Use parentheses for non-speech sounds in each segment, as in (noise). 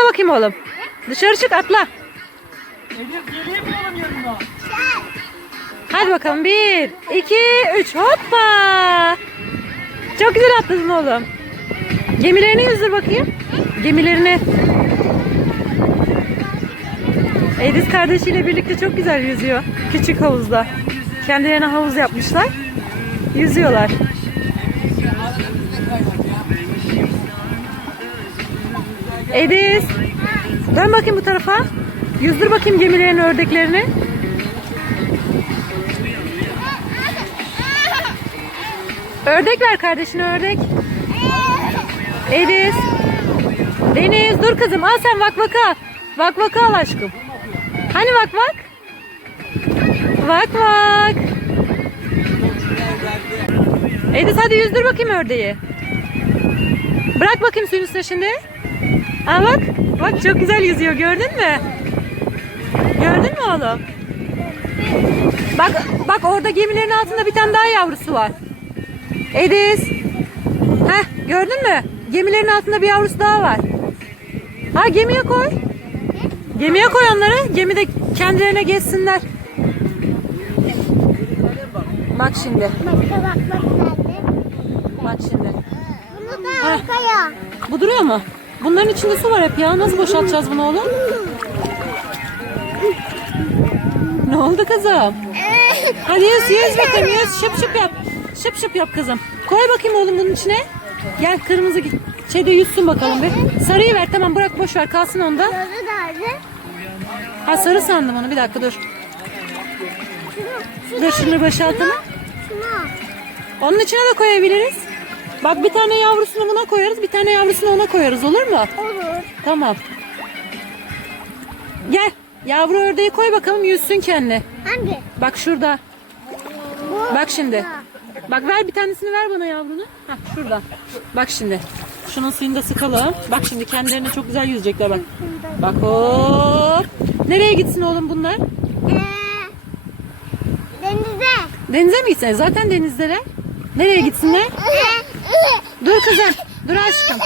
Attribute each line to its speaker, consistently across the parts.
Speaker 1: Atla bakayım oğlum. Dışarı çık atla.
Speaker 2: Elif geleyim mi oğlum yanına?
Speaker 1: Hadi bakalım. Bir, iki, üç. Hoppa. Çok güzel atladın oğlum. Gemilerini yüzdür bakayım. Gemilerini. Ediz kardeşiyle birlikte çok güzel yüzüyor. Küçük havuzda. Kendilerine havuz yapmışlar. Yüzüyorlar. Ediz. Dön bakayım bu tarafa. Yüzdür bakayım gemilerin ördeklerini. Ördek ver kardeşine ördek. Ediz. Deniz dur kızım al sen vak vaka. Vak vaka al aşkım. Hani vak vak? Vak vak. Ediz hadi yüzdür bakayım ördeği. Bırak bakayım suyun üstüne şimdi. Aa bak. Bak çok güzel yüzüyor gördün mü? Gördün mü oğlum? Bak bak orada gemilerin altında bir tane daha yavrusu var. Ediz. Heh gördün mü? Gemilerin altında bir yavrusu daha var. Ha gemiye koy. Gemiye koy onları. Gemide kendilerine gezsinler. Bak şimdi. Bak şimdi.
Speaker 3: Bunu da arkaya.
Speaker 1: Bu duruyor mu? Bunların içinde su var hep ya. Nasıl boşaltacağız bunu oğlum? Ne oldu kızım? Hadi yüz yüz bakayım yüz şıp şıp yap. Şıp şıp yap kızım. Koy bakayım oğlum bunun içine. Gel kırmızı git. Şeyde yüzsün bakalım bir. Sarıyı ver tamam bırak boş ver kalsın onda.
Speaker 3: Sarı nerede?
Speaker 1: Ha sarı sandım onu bir dakika dur. Dur şunu boşaltalım.
Speaker 3: Şuna.
Speaker 1: Onun içine de koyabiliriz. Bak bir tane yavrusunu buna koyarız bir tane yavrusunu ona koyarız olur mu?
Speaker 3: Olur.
Speaker 1: Tamam. Gel. Yavru ördeği koy bakalım yüzsün kendine.
Speaker 3: Hangi?
Speaker 1: Bak şurada.
Speaker 3: Bu.
Speaker 1: Bak şimdi. Bak ver bir tanesini ver bana yavrunu. Hah şurada. Bak şimdi. Şunun suyunu da sıkalım. Bak şimdi kendilerine çok güzel yüzecekler bak. Bak hop. Nereye gitsin oğlum bunlar?
Speaker 3: Ee, denize.
Speaker 1: Denize mi gitsin? Zaten denizdeler. Nereye gitsinler? Dur kızım. Dur aşkım.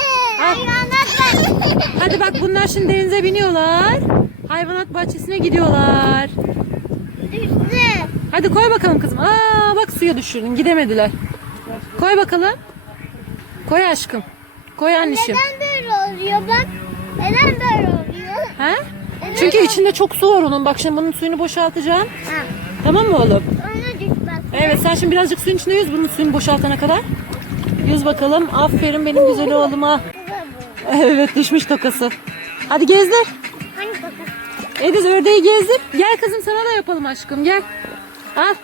Speaker 1: Al. Hadi bak bunlar şimdi denize biniyorlar. Hayvanat bahçesine gidiyorlar.
Speaker 3: Düştü.
Speaker 1: Hadi koy bakalım kızım. Aa bak suya düşürdün. Gidemediler. Koy bakalım. Koy aşkım. Koy anneciğim.
Speaker 3: Neden böyle oluyor bak? Neden böyle oluyor?
Speaker 1: Ha? Çünkü içinde çok su var onun. Bak şimdi bunun suyunu boşaltacağım.
Speaker 3: Ha.
Speaker 1: Tamam mı oğlum?
Speaker 3: Ona düş bak.
Speaker 1: Evet sen şimdi birazcık suyun içinde yüz bunun suyunu boşaltana kadar. Yüz bakalım. Aferin benim güzel oğluma. (laughs) Evet düşmüş tokası. Hadi gezdir.
Speaker 3: Hangi bakın?
Speaker 1: Ediz ördeği gezdir. Gel kızım sana da yapalım aşkım gel. Al.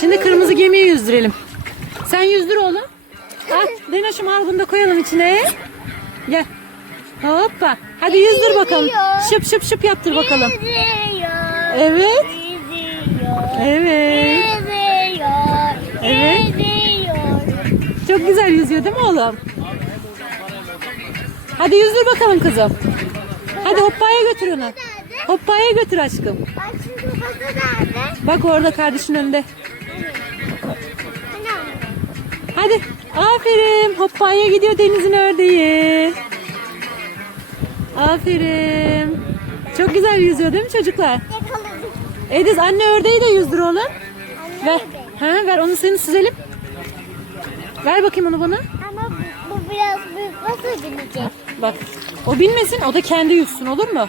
Speaker 1: Şimdi kırmızı gemiyi yüzdürelim. Sen yüzdür oğlum. Al. Denoş'um al bunu da koyalım içine. Gel. Hoppa. Hadi yüzdür bakalım. Şıp şıp şıp yaptır bakalım. Evet. Evet. Evet. Çok güzel yüzüyor değil mi oğlum? Hadi yüzdür bakalım kızım. Hadi hoppaya götür onu. Hoppaya götür aşkım.
Speaker 3: Bak
Speaker 1: orada kardeşin önünde. Hadi. Aferin. Hoppaya gidiyor denizin ördeği. Aferin. Çok güzel yüzüyor değil mi çocuklar? Ediz anne ördeği de yüzdür oğlum. Ver. Ha, ver onu seni süzelim. Ver bakayım onu bana.
Speaker 3: Ama bu, bu biraz büyük nasıl binecek?
Speaker 1: Bak. O binmesin o da kendi yüzsün olur mu?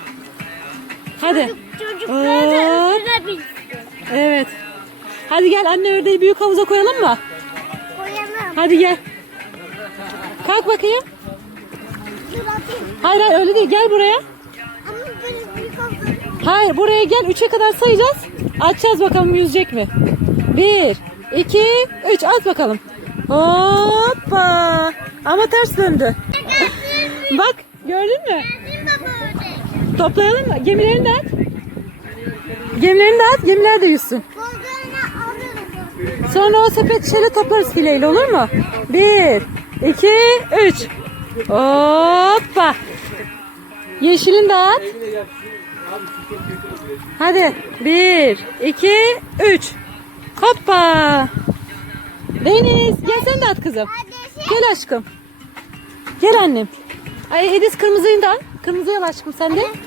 Speaker 1: Hadi.
Speaker 3: Çocuklar da
Speaker 1: Hop.
Speaker 3: üstüne binsin.
Speaker 1: Evet. Hadi gel anne ördeği büyük havuza koyalım mı?
Speaker 3: Koyalım.
Speaker 1: Hadi gel. Kalk bakayım.
Speaker 3: Dur atayım.
Speaker 1: Hayır hayır öyle değil gel buraya.
Speaker 3: Ama böyle büyük olsun.
Speaker 1: Hayır buraya gel. Üçe kadar sayacağız. Açacağız bakalım yüzecek mi? Bir, iki, üç. At bakalım. Hoppa. Ama ters döndü. Bak gördün mü? Toplayalım mı? Gemilerini de at. Gemilerini de at. Gemiler de yüzsün. Sonra o sepet şöyle toplarız fileyle olur mu? Bir, iki, üç. Hoppa. Yeşilini de at. Hadi. Bir, iki, üç. Hoppa. Deniz gel sen de at kızım. Gel aşkım. Gel annem. Ay Ediz kırmızıyı da al. Kırmızıyı al aşkım sen de.